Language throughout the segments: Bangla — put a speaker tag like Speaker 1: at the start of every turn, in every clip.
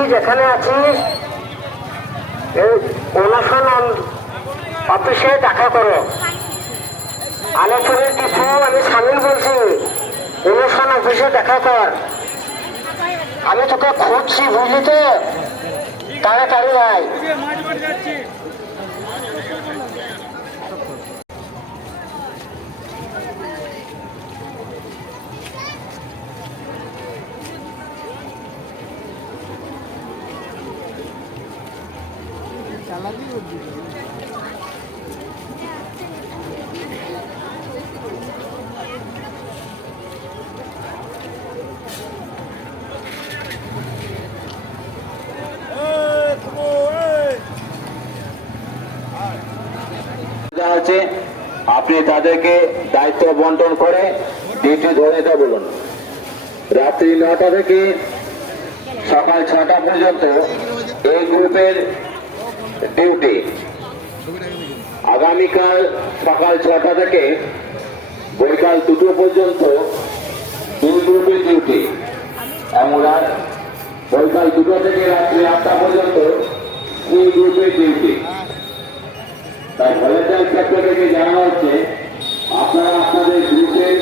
Speaker 1: আমি যেখানে আছি অনশন অন- অফিসে দেখা করো। আলোচনার কিছু আমি সামিল বলছি অনশন অফিসে দেখা কর। আমি তোকে খুঁজছি, বুঝলি তো? তাড়াতাড়ি ভাই
Speaker 2: আছে, আপনি তাদেরকে দায়িত্ব বন্টন করে ডিউটি ধরে নিতে বলুন। রাত্রি নটা থেকে সকাল ছটা পর্যন্ত এই গ্রুপের ডিউটি আগামীকাল সকাল ছটা থেকে বৈকাল দুটো পর্যন্ত গ্রুপের ডিউটি রাত বৈকাল দুটো থেকে রাত্রি আটটা পর্যন্ত দুই গ্রুপের ডিউটি তাই ভলেন্টিয়ার সেক্টর থেকে জানা হচ্ছে আপনারা আপনাদের গ্রুপের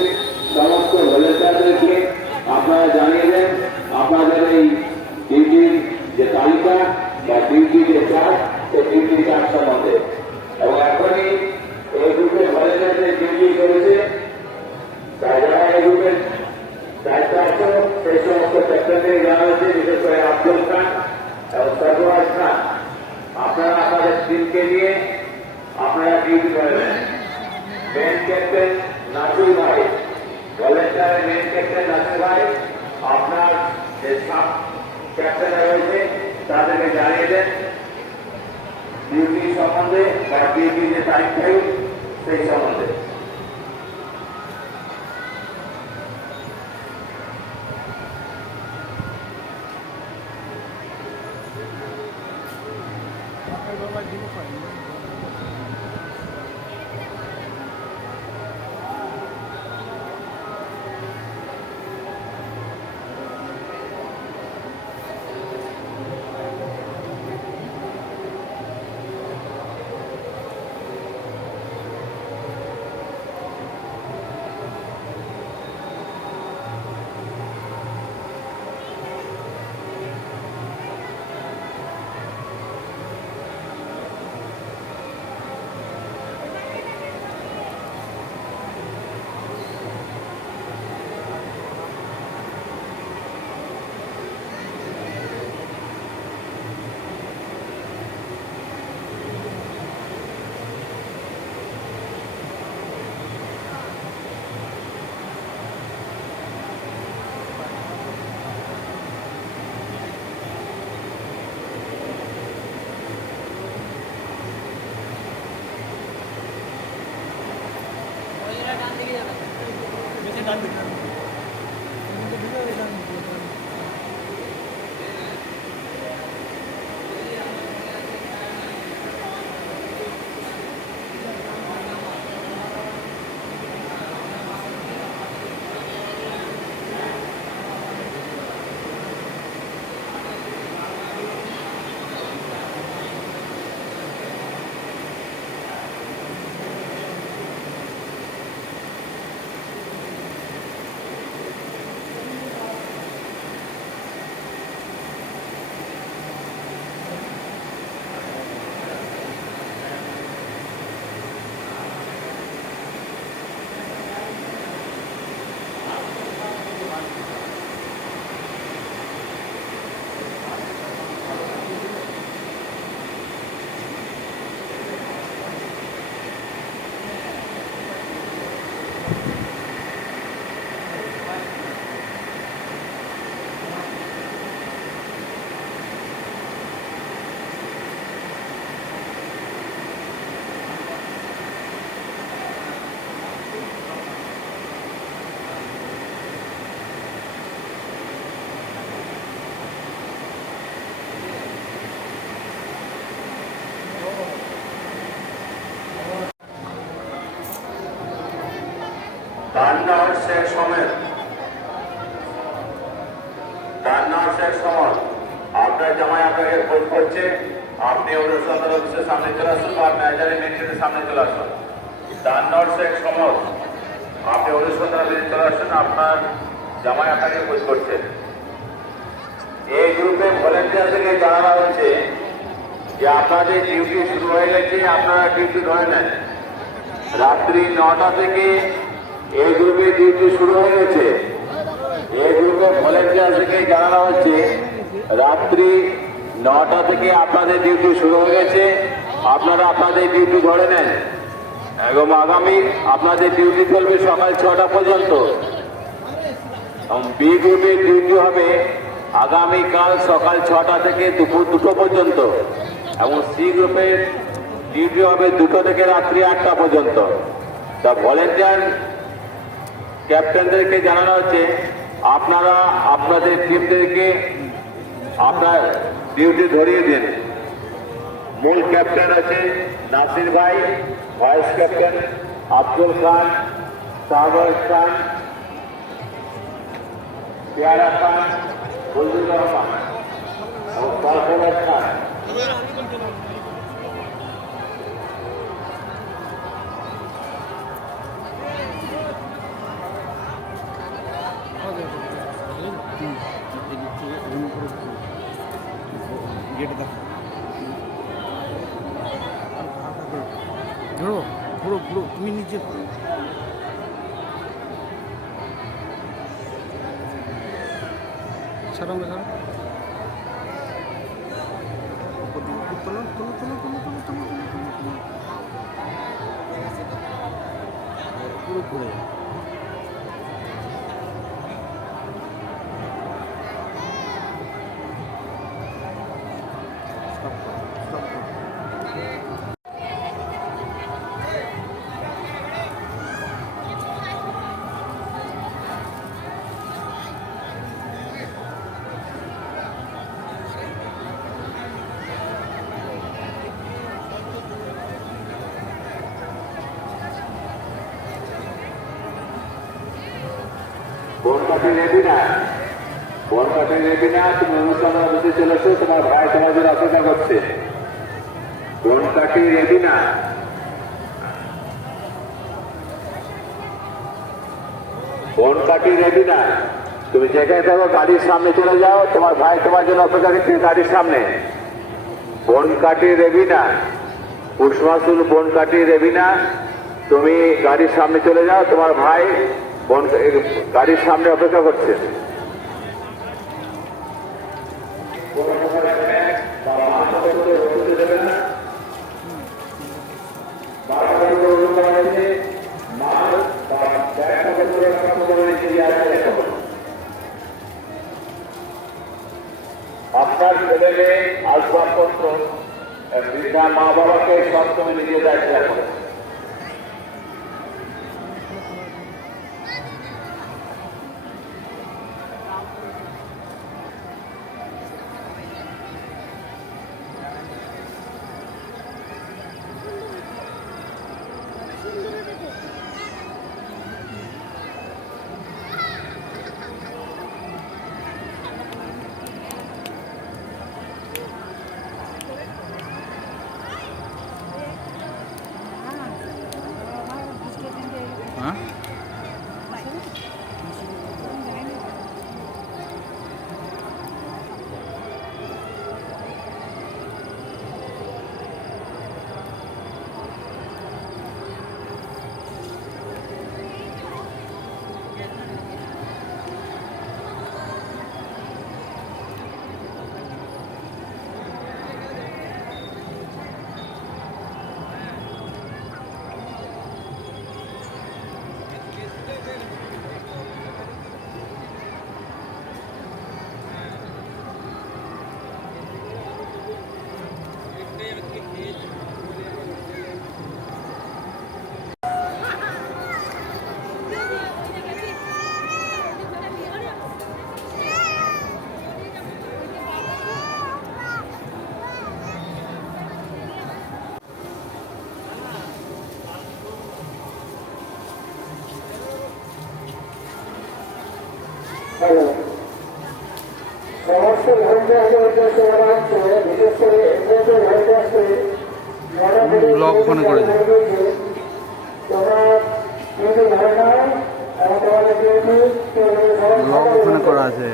Speaker 2: সমস্ত ভলেন্টিয়ারদেরকে আপনারা জানিয়ে দেন আপনাদের এই ডিউটির যে তালিকা বা ডিউটি যে চার্জ সেই ডিউটি চার্জ সম্বন্ধে এবং এখনই এই গ্রুপের ভলেন্টিয়ারদের ডিউটি করেছে তাই যারা এই গ্রুপের দায়িত্ব আছে সেই সমস্ত সেক্টর থেকে জানা হয়েছে বিশেষ করে আব্দুল খান এবং সরফরাজ খান আপনারা আপনাদের টিমকে নিয়ে আপনারা ডিউটি করবেন মেন ক্যাপ্টেন নাসুর ভাই ভলেন্টারের মেন ক্যাপ্টেন নাসুর ভাই আপনার যে সাব ক্যাপ্টেনরা রয়েছে তাদেরকে জানিয়ে দেন ডিউটি সম্বন্ধে বা ডিউটি যে তারিখ রান্নার শেখ সমেত রান্নার শেখ সময়। আপনার জামাই আপনাকে ভোট করছে। আপনি ওদের সদর অফিসের সামনে চলে আসুন বা ম্যানেজারের মেডিকেলের সামনে চলে আসুন। রান্নার শেখ সময়। আপনি অনুষ্ঠান অফিসে চলে আসুন। আপনার জামাই আপনাকে ভোট করছে। এই গ্রুপে ভলেন্টিয়ার থেকে জানানো হয়েছে যে আপনাদের ডিউটি শুরু হয়ে গেছে, আপনারা ডিউটি ধরে নেন। রাত্রি নটা থেকে এই গ্রুপে ডিউটি শুরু হয়ে গেছে। এই গ্রুপে ভলেন্টিয়ার থেকে জানানো হচ্ছে, রাত্রি নটা থেকে আপনাদের ডিউটি শুরু হয়ে গেছে। আপনারা আপনাদের ডিউটি ধরে নেন। এবং আগামী আপনাদের ডিউটি চলবে সকাল ছটা পর্যন্ত। বি গ্রুপের ডিউটি হবে আগামীকাল সকাল ছটা থেকে দুপুর দুটো পর্যন্ত। এবং সি গ্রুপের ডিউটি হবে দুটো থেকে রাত্রি আটটা পর্যন্ত। তা ভলেন্টিয়ার ক্যাপ্টেনদেরকে জানানো হচ্ছে, আপনারা আপনাদের টিমদেরকে আপনার ডিউটি ধরিয়ে দিন। মূল ক্যাপ্টেন আছে নাসির ভাই ভাইস ক্যাপ্টেন আব্দুল খান সাহর খান, পেয়ারা খান বলদুর রহমান ও সরফরাজ খান।
Speaker 3: ছাড়ো আমরা ছাড়ো তোলো, তোলো, তোলো, তোলো। পুরো ঘুরে
Speaker 2: বনকাঠি নেবি না বনকাঠি নেবি না তুমি অনুষ্ঠানের অফিসে চলে এসো তোমার ভাই তোমাদের অপেক্ষা করছে। বনকাঠি নেবি না? বনকাঠি নেবি না? তুমি যেখানে থাকো, গাড়ির সামনে চলে যাও, তোমার ভাই তোমার জন্য অপেক্ষা করছে গাড়ির সামনে। বনকাঠি রেবি না? পুষ্পাসুল বনকাঠি রেবি না? তুমি গাড়ির সামনে চলে যাও, তোমার ভাই গাড়ির সামনে অপেক্ষা করছে।
Speaker 1: সমস্ত ফোন উদ্দেশ্যে বলা হচ্ছে বিশেষ করে আসছে যারা
Speaker 4: করে দিই। ওখানে করা আছে